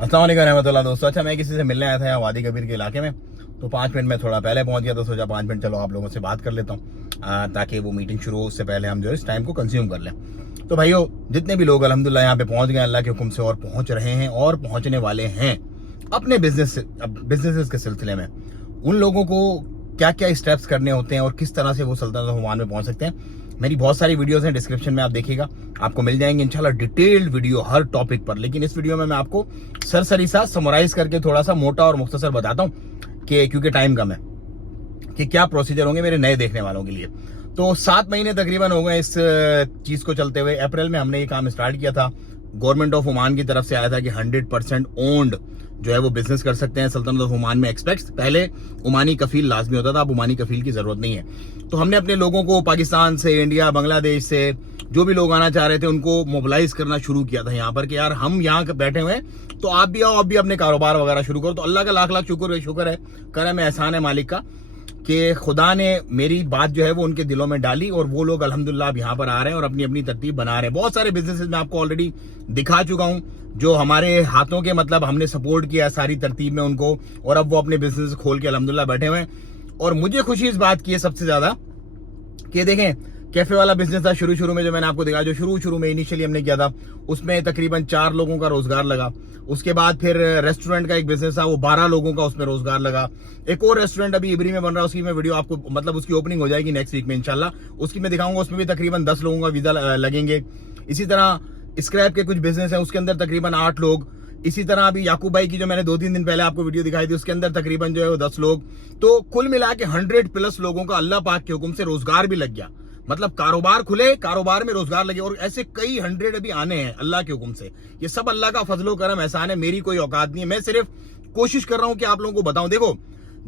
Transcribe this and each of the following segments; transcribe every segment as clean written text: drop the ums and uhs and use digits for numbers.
अस्सलाम वालेकुम रहमतुल्लाह दोस्तों। अच्छा, मैं किसी से मिलने आया था यहाँ वादी कबीर के इलाके में, तो 5 मिनट में थोड़ा पहले पहुंच गया, तो सोचा 5 मिनट चलो आप लोगों से बात कर लेता हूँ ताकि वो मीटिंग शुरू हो उससे पहले हम जो है इस टाइम को कंज्यूम कर लें। तो भाइयों, जितने भी लोग अल्हम्दुलिल्लाह यहाँ पे पहुंच गए अल्लाह के हुक्म से, और पहुंच रहे हैं और पहुंचने वाले हैं अपने बिजनेसेस के सिलसिले में, उन लोगों को क्या क्या स्टेप्स करने होते हैं और किस तरह से वो सल्तनत ओमान में पहुंच सकते हैं। मेरी बहुत सारी वीडियोस हैं, डिस्क्रिप्शन में आप देखिएगा, आपको मिल जाएंगे इंशाल्लाह डिटेल्ड वीडियो हर टॉपिक पर। लेकिन इस वीडियो में मैं आपको सरसरी सा समराइज करके थोड़ा सा मोटा और मुख्तसर बताता हूँ कि क्योंकि टाइम कम है, कि क्या प्रोसीजर होंगे मेरे नए देखने वालों के लिए। तो 7 महीने तकरीबन हो गए इस चीज को चलते हुए। अप्रैल में हमने ये काम स्टार्ट किया था, गवर्नमेंट ऑफ ओमान की तरफ से आया था कि 100% ओन्ड जो है वो बिजनेस कर सकते हैं सल्तनत ऑफ ओमान में एक्सपेक्ट्स। पहले ओमानी कफील लाजमी होता था, अब ओमानी कफील की जरूरत नहीं है। तो हमने अपने लोगों को पाकिस्तान से, इंडिया, बांग्लादेश से जो भी लोग आना चाह रहे थे उनको मोबिलाइज करना शुरू किया था यहाँ पर कि यार हम यहाँ बैठे हुए हैं तो आप भी आओ, आप भी अपने कारोबार वगैरह शुरू करो। तो अल्लाह का लाख लाख शुक्र है, करम है, एहसान है मालिक का कि खुदा ने मेरी बात जो है वो उनके दिलों में डाली और वो लोग अल्हम्दुलिल्लाह अब यहाँ पर आ रहे हैं और अपनी अपनी तरतीब बना रहे हैं। बहुत सारे बिजनेसेस मैं आपको ऑलरेडी दिखा चुका हूँ जो हमारे हाथों के, मतलब हमने सपोर्ट किया सारी तरतीब में उनको, और अब वो अपने बिजनेस खोल के अल्हम्दुलिल्लाह बैठे हुए हैं। और मुझे खुशी इस बात की है सबसे ज्यादा कि देखें, कैफे वाला बिजनेस था शुरू में जो मैंने आपको दिखाया, जो शुरू में इनिशियली हमने किया था, उसमें तकरीबन 4 लोगों का रोजगार लगा। उसके बाद फिर रेस्टोरेंट का एक बिजनेस था, वो 12 लोगों का उसमें रोजगार लगा। एक और रेस्टोरेंट अभी इबरी में बन रहा है, उसकी मैं वीडियो आपको, मतलब उसकी ओपनिंग हो जाएगी नेक्स्ट वीक में इंशाल्लाह, उसकी मैं दिखाऊंगा। उसमें भी तकरीबन 10 लोगों का वीजा लगेंगे। इसी तरह स्क्रैप के कुछ बिजनेस है, उसके अंदर तकरीबन 8 लोग। इसी तरह अभी याकूब भाई की जो मैंने 2-3 दिन पहले आपको वीडियो दिखाई थी, उसके अंदर तकरीबन जो है वो 10 लोग। तो कुल मिला के 100+ लोगों का अल्लाह पाक के हुक्म से रोजगार भी लग गया। मतलब कारोबार खुले, कारोबार में रोजगार लगे, और ऐसे कई 100 अभी आने हैं अल्लाह के हुक्म से। ये सब अल्लाह का फजलो करम एहसान है, मेरी कोई औकात नहीं है। मैं सिर्फ कोशिश कर रहा हूं कि आप लोगों को बताऊं। देखो,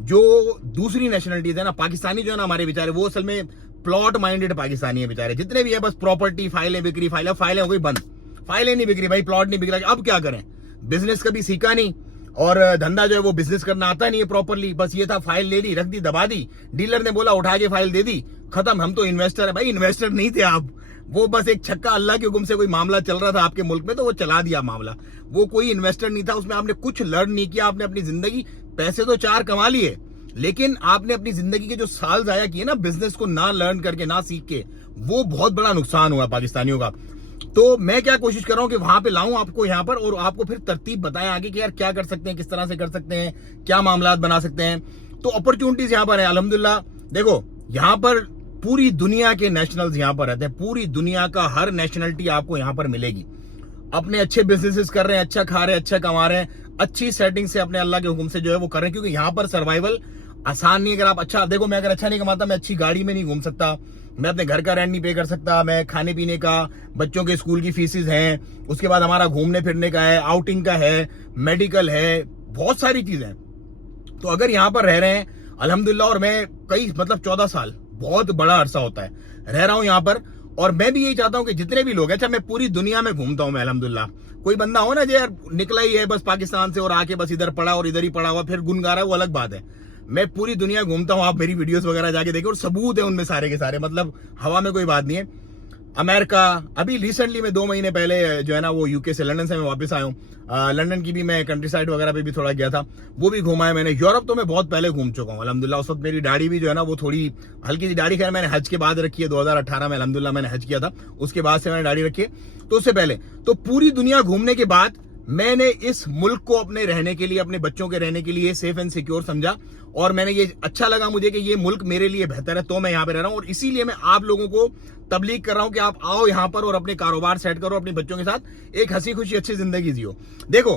जो दूसरी नेशनलिटीज है ना, पाकिस्तानी जो है ना हमारे बेचारे, वो असल में प्लॉट माइंडेड पाकिस्तानी है बेचारे, जितने भी है बस प्रॉपर्टी, फाइलें बिक्री, फाइलें हो गई बंद, फाइलें नहीं बिक रही भाई, प्लॉट नहीं बिक रहा, अब क्या करें। बिजनेस कभी सीखा नहीं और धंधा जो है वो बिजनेस करना आता नहीं है प्रॉपरली। बस ये था, फाइल ले ली, रख दी, दबा दी, डीलर ने बोला उठा के फाइल दे दी, खत्म। हम तो इन्वेस्टर है भाई, इन्वेस्टर नहीं थे आप। वो बस एक छक्का, अल्लाह के हुक्म से कोई मामला चल रहा था आपके मुल्क में तो वो चला दिया मामला। वो कोई इन्वेस्टर नहीं था, उसमें आपने कुछ लर्न नहीं किया। आपने अपनी जिंदगी, पैसे तो 4 कमा लिए, लेकिन आपने अपनी जिंदगी के जो साल जाया किए ना बिजनेस को ना लर्न करके, ना सीख के, वो बहुत बड़ा नुकसान हुआ पाकिस्तानियों का। तो मैं क्या कोशिश कर रहा हूं कि वहां पे लाऊं आपको यहाँ पर, और आपको फिर तरतीब बताएं आगे कि यार क्या कर सकते हैं, किस तरह से कर सकते हैं, क्या मामलात बना सकते हैं। तो अपॉर्चुनिटीज यहाँ पर है अल्हम्दुलिल्लाह। देखो, यहाँ पर पूरी दुनिया के नेशनल्स यहाँ पर रहते हैं, पूरी दुनिया का हर नेशनलिटी आपको यहाँ पर मिलेगी। अपने अच्छे बिजनेसेस कर रहे हैं, अच्छा खा रहे हैं, अच्छा कमा रहे हैं, अच्छी सेटिंग से अपने अल्लाह के हुक्म से जो है वो कर रहे हैं। क्योंकि यहाँ पर सर्वाइवल आसान नहीं है। अगर आप अच्छा, देखो मैं अगर अच्छा नहीं कमाता, मैं अच्छी गाड़ी में नहीं घूम सकता, मैं अपने घर का रेंट नहीं पे कर सकता, मैं खाने पीने का, बच्चों के स्कूल की फीसेस हैं, उसके बाद हमारा घूमने फिरने का है, आउटिंग का है, मेडिकल है, बहुत सारी चीजें हैं। तो अगर यहाँ पर रह रहे हैं अल्हम्दुलिल्लाह, और मैं कई, मतलब 14 साल, बहुत बड़ा अरसा होता है रह रहा हूं यहाँ पर, और मैं भी यही चाहता हूं कि जितने भी लोग हैं, अच्छा मैं पूरी दुनिया में घूमता हूं मैं अल्हम्दुलिल्लाह। कोई बंदा हो ना जो यार निकला ही है बस पाकिस्तान से और आके बस इधर पड़ा और इधर ही पड़ा हुआ फिर गुनगा रहा है, वो अलग बात है। मैं पूरी दुनिया घूमता हूं, आप मेरी वीडियोस वगैरह जाके देखो, और सबूत है उनमें सारे के सारे, मतलब हवा में कोई बात नहीं है। अमेरिका, अभी रिसेंटली में 2 महीने पहले जो है ना वो यूके से, लंदन से मैं वापस आया हूँ। लंदन की भी मैं कंट्री साइड वगैरह पे भी थोड़ा गया था, वो भी घुमा है मैंने। यूरोप तो मैं बहुत पहले घूम चुका हूँ अल्हम्दुलिल्लाह। उस वक्त मेरी दाढ़ी भी जो है ना वो थोड़ी हल्की सी दाढ़ी, खैर मैंने हज के बाद रखी है, 2018 में अल्हम्दुलिल्लाह मैंने हज किया था, उसके बाद से मैंने दाढ़ी रखी है। तो उससे पहले तो पूरी दुनिया घूमने के बाद मैंने इस मुल्क को अपने रहने के लिए, अपने बच्चों के रहने के लिए सेफ एंड सिक्योर समझा, और मैंने ये अच्छा लगा मुझे कि ये मुल्क मेरे लिए बेहतर है, तो मैं यहाँ पे रह रहा हूँ। और इसीलिए मैं आप लोगों को तबलीग कर रहा हूँ कि आप आओ यहाँ पर और अपने कारोबार सेट करो, अपने बच्चों के साथ एक हंसी खुशी अच्छी जिंदगी जियो। देखो,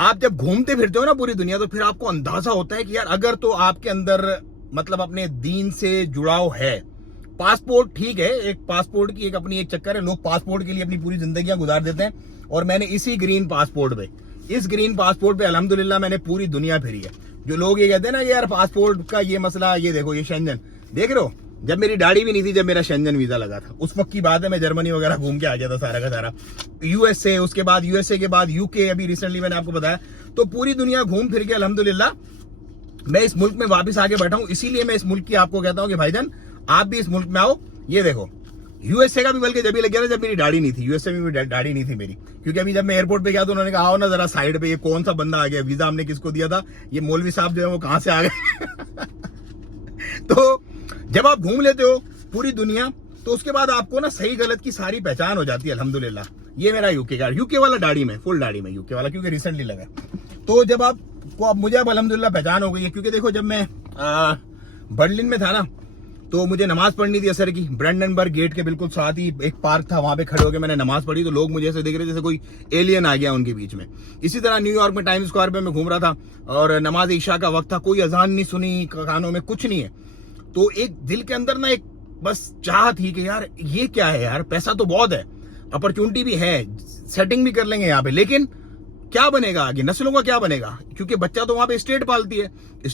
आप जब घूमते फिरते हो ना पूरी दुनिया, तो फिर आपको अंदाजा होता है कि यार अगर तो आपके अंदर मतलब अपने दीन से जुड़ाव है। पासपोर्ट ठीक है, एक पासपोर्ट की एक अपनी एक चक्कर है, लोग पासपोर्ट के लिए अपनी पूरी जिंदगियां गुजार देते हैं, और मैंने इसी ग्रीन पासपोर्ट पे, इस ग्रीन पासपोर्ट पे अल्हम्दुलिल्लाह मैंने पूरी दुनिया फिरी है। जो लोग ये कहते हैं ना यार पासपोर्ट का ये मसला, ये देखो ये शेंजन देख रहे हो, जब मेरी दाढ़ी भी नहीं थी, जब मेरा शेंजन वीजा लगा था, उस वक्त की बात है, मैं जर्मनी वगैरह घूम के आ गया था सारा का सारा, यूएसए, उसके बाद यूएसए के बाद यूके, अभी रिसेंटली मैंने आपको बताया। तो पूरी दुनिया घूम फिर के अल्हम्दुलिल्लाह मैं इस मुल्क में वापस आके बैठा हूं। इसीलिए मैं इस मुल्क की आपको कहता हूं कि भाईजान आप भी इस मुल्क में आओ। ये देखो, यूएसए का भी बल्कि जब भी लग गया था जब मेरी दाढ़ी नहीं थी, यूएसए में भी दाढ़ी नहीं थी मेरी, क्योंकि अभी जब मैं एयरपोर्ट पे गया तो उन्होंने कहा आओ ना जरा साइड पे, ये कौन सा बंदा आ गया, वीजा हमने किसको दिया था, ये मौलवी साहब जो है वो कहां से आ गए। तो जब आप घूम लेते हो पूरी दुनिया तो उसके बाद आपको ना सही गलत की सारी पहचान हो जाती है अल्हम्दुलिल्लाह। ये मेरा यूके वाला दाढ़ी में, फुल दाढ़ी में यूके वाला, क्योंकि रिसेंटली लगा। तो जब आपको मुझे अब अल्हम्दुलिल्लाह पहचान हो गई है, क्योंकि देखो जब मैं बर्लिन में था ना तो मुझे नमाज पढ़नी थी असर की, ब्रांडनबर्ग गेट के बिल्कुल साथ ही एक पार्क था, वहां पे खड़े होकर मैंने नमाज पढ़ी तो लोग मुझे ऐसे देख रहे जैसे कोई एलियन आ गया उनके बीच में। इसी तरह न्यूयॉर्क में टाइम स्क्वायर पे मैं घूम रहा था और नमाज ईशा का वक्त था, कोई अजान नहीं सुनी, कानों में कुछ नहीं है, तो एक दिल के अंदर ना एक बस चाह थी कि यार ये क्या है यार, पैसा तो बहुत है, अपॉर्चुनिटी भी है, सेटिंग भी कर लेंगे यहाँ पे, लेकिन क्या बनेगा आगे, नस्लों का क्या बनेगा, क्योंकि बच्चा तो वहां पे स्टेट पालती है तो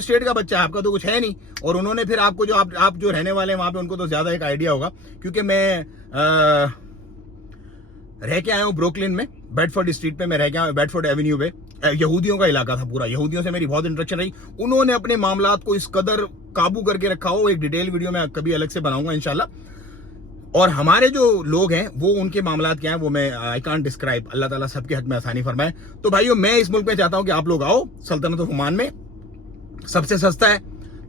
स्टेट का बच्चा है, आपका तो कुछ है नहीं। और उन्होंने फिर आपको जो आप जो रहने वाले हैं वहां पे उनको तो ज्यादा एक आइडिया होगा, क्योंकि मैं रह के आया हूँ ब्रुकलिन में, बेडफोर्ड स्ट्रीट पे मैं रह के आया, बेडफोर्ड एवेन्यू पे, यहूदियों का इलाका था पूरा, यहूदियों से मेरी बहुत इंटरेक्शन रही, उन्होंने अपने मामलात को इस कदर काबू करके रखा हो, एक डिटेल वीडियो में कभी अलग से बनाऊंगा इंशाल्लाह। और हमारे जो लोग हैं वो उनके मामलात क्या हैं वो मैं आई कांट डिस्क्राइब, अल्लाह ताला सबके हक में आसानी फरमाए। तो भाइयों मैं इस मुल्क में चाहता हूं कि आप लोग आओ, सल्तनत ऑफ ओमान में सबसे सस्ता है,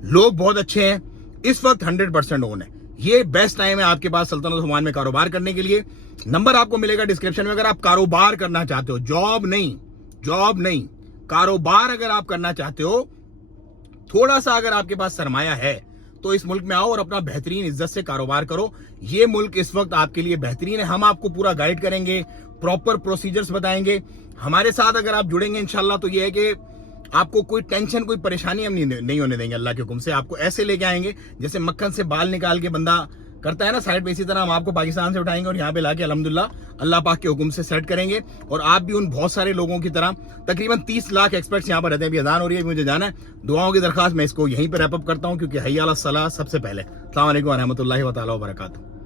लोग बहुत अच्छे हैं, इस वक्त 100% ओन है, ये बेस्ट टाइम है आपके पास सल्तनत ऑफ ओमान में कारोबार करने के लिए। नंबर आपको मिलेगा डिस्क्रिप्शन में, अगर आप कारोबार करना चाहते हो, जॉब नहीं, कारोबार अगर आप करना चाहते हो, थोड़ा सा अगर आपके पास सरमाया है तो इस मुल्क में आओ और अपना बेहतरीन इज्जत से कारोबार करो। ये मुल्क इस वक्त आपके लिए बेहतरीन है, हम आपको पूरा गाइड करेंगे, प्रॉपर प्रोसीजर्स बताएंगे। हमारे साथ अगर आप जुड़ेंगे इंशाल्लाह तो ये है कि आपको कोई टेंशन, कोई परेशानी हम नहीं होने देंगे, अल्लाह के हुक्म से आपको ऐसे लेके आएंगे जैसे मक्खन से बाल निकाल के बंदा करता है ना साइड पे, इसी तरह हम आपको पाकिस्तान से उठाएंगे और यहाँ पे लाके अल्हम्दुलिल्लाह अल्लाह पाक के हुक्म से सेट करेंगे। और आप भी उन बहुत सारे लोगों की तरह, तकरीबन 30 लाख एक्सपर्ट्स यहाँ पर रहते हैं। अभी अजान हो रही है, मुझे जाना है, दुआओं की दरखास्त मैं इसको यहीं पर रैप अप करता हूँ, क्योंकि हय्या अला सलाह सबसे पहले। अस्सलाम वालेकुम व रहमतुल्लाहि व तआला व बरकातहू।